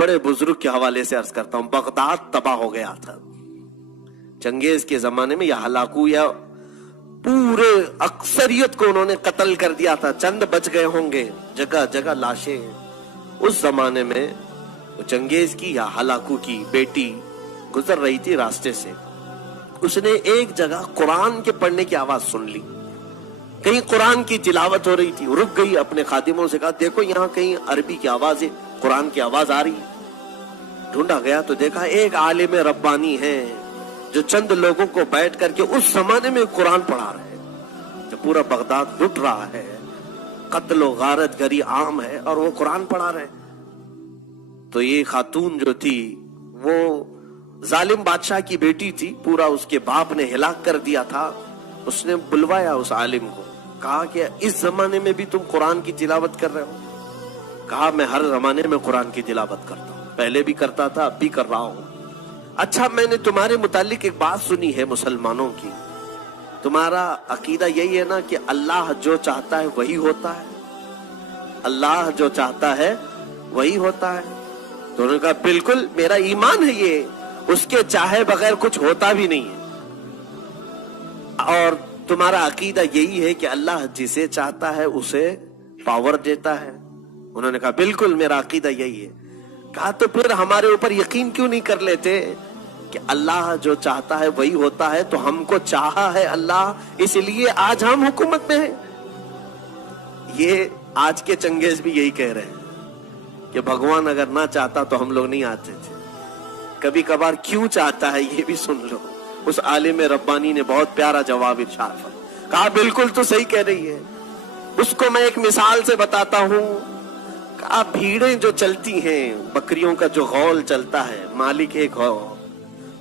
बड़े बुजुर्ग के हवाले से अर्ज करता हूं, बगदाद तबाह हो गया था चंगेज के जमाने में। या हलाकू या पूरे अक्सरियत को उन्होंने कत्ल कर दिया था, चंद बच गए होंगे, जगह जगह लाशें। उस जमाने में चंगेज की या हलाकू की बेटी गुजर रही थी रास्ते से, उसने एक जगह कुरान के पढ़ने की आवाज सुन ली, कहीं कुरान की तिलावत हो रही थी, रुक गई, अपने खादिमों से कहा देखो यहाँ कहीं अरबी की आवाज है, कुरान की आवाज आ रही है। ढूंढा गया तो देखा एक आलिम रब्बानी है जो चंद लोगों को बैठ करके उस जमाने में कुरान पढ़ा रहे हैं। जब पूरा बगदाद लुट रहा है, कत्ल और गारत गरी आम है, और वो कुरान पढ़ा रहे। तो ये खातून जो थी वो जालिम बादशाह की बेटी थी, पूरा उसके बाप ने हिलाक कर दिया था। उसने बुलवाया उस आलिम को, कहा कि इस जमाने में भी तुम कुरान की तिलावत कर रहे हो? कहा मैं हर जमाने में कुरान की तिलावत करता हूं, पहले भी करता था, अब भी कर रहा हूं। अच्छा, मैंने तुम्हारे मुतालिक एक बात सुनी है मुसलमानों की, तुम्हारा अकीदा यही है ना कि अल्लाह जो चाहता है वही होता है, अल्लाह जो चाहता है वही होता है? तो उन्होंने कहा बिल्कुल मेरा ईमान है ये, उसके चाहे बगैर कुछ होता भी नहीं है। और तुम्हारा अकीदा यही है कि अल्लाह जिसे चाहता है उसे पावर देता है? उन्होंने कहा बिल्कुल मेरा अकीदा यही है। कहा तो फिर हमारे ऊपर यकीन क्यों नहीं कर लेते कि अल्लाह जो चाहता है वही होता है? तो हमको चाहा है अल्लाह, इसलिए आज हम हुकूमत में हैं। ये आज के चंगेज भी यही कह रहे हैं कि भगवान अगर ना चाहता तो हम लोग नहीं आते थे। कभी कभार क्यों चाहता है ये भी सुन लो। उस आलिम रब्बानी ने बहुत प्यारा जवाब इरशाद फरमाया, कहा बिल्कुल तो सही कह रही है। उसको मैं एक मिसाल से बताता हूं। कहा भीड़ें जो चलती हैं, बकरियों का जो गौल चलता है, मालिक एक हो,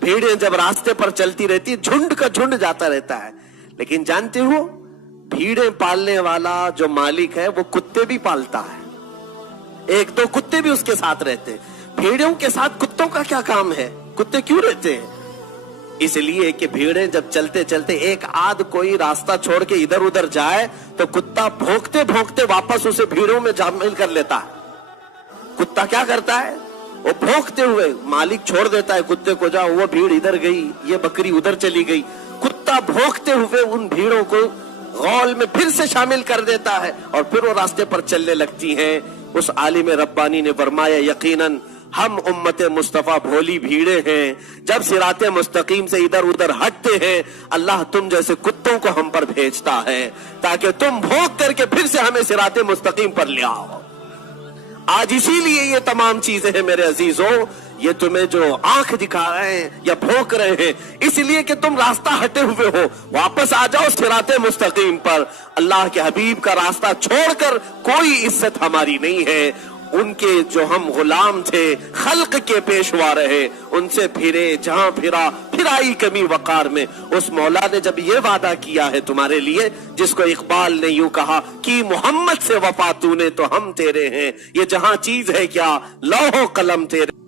भीड़ें जब रास्ते पर चलती रहती, झुंड का झुंड जाता रहता है, लेकिन जानते हो भीड़ें पालने वाला जो मालिक है वो कुत्ते भी पालता है, एक दो कुत्ते भी उसके साथ रहते हैं। भेड़ों के साथ कुत्तों का क्या काम है? कुत्ते क्यों रहते हैं? इसलिए कि भेड़ें जब चलते चलते एक आध कोई रास्ता छोड़ के इधर उधर जाए तो कुत्ता भौंकते भौंकते वापस उसे भीड़ों में शामिल कर लेता है। कुत्ता क्या करता है? वो भौंकते हुए मालिक छोड़ देता है कुत्ते को, जाओ वो भीड़ इधर गई, ये बकरी उधर चली गई। कुत्ता भौंकते हुए उन भीड़ों को गौल में फिर से शामिल कर देता है और फिर वो रास्ते पर चलने लगती हैं। उस आलिम रब्बानी ने फरमाया यकीनन हम उम्मत मुस्तफा भोली भीड़े हैं, जब सिराते मुस्तकीम से इधर उधर हटते हैं अल्लाह तुम जैसे कुत्तों को हम पर भेजता है ताकि तुम भौंक करके फिर से हमें सिराते मुस्तकीम पर ले आओ। आज इसीलिए ये तमाम चीजें हैं मेरे अजीजों, ये तुम्हें जो आंख दिखा रहे हैं या भौंक रहे हैं इसलिए कि तुम रास्ता हटे हुए हो। वापस आ जाओ सिराते मुस्तकीम पर। अल्लाह के हबीब का रास्ता छोड़कर कोई इज्जत हमारी नहीं है। उनके जो हम गुलाम थे, खल्क के पेशवा रहे, उनसे फिरे जहां फिरा फिर आई कमी वकार में। उस मौला ने जब ये वादा किया है तुम्हारे लिए, जिसको इकबाल ने यूं कहा कि मोहम्मद से वफा तूने तो हम तेरे हैं, ये जहां चीज है क्या लौहो कलम तेरे।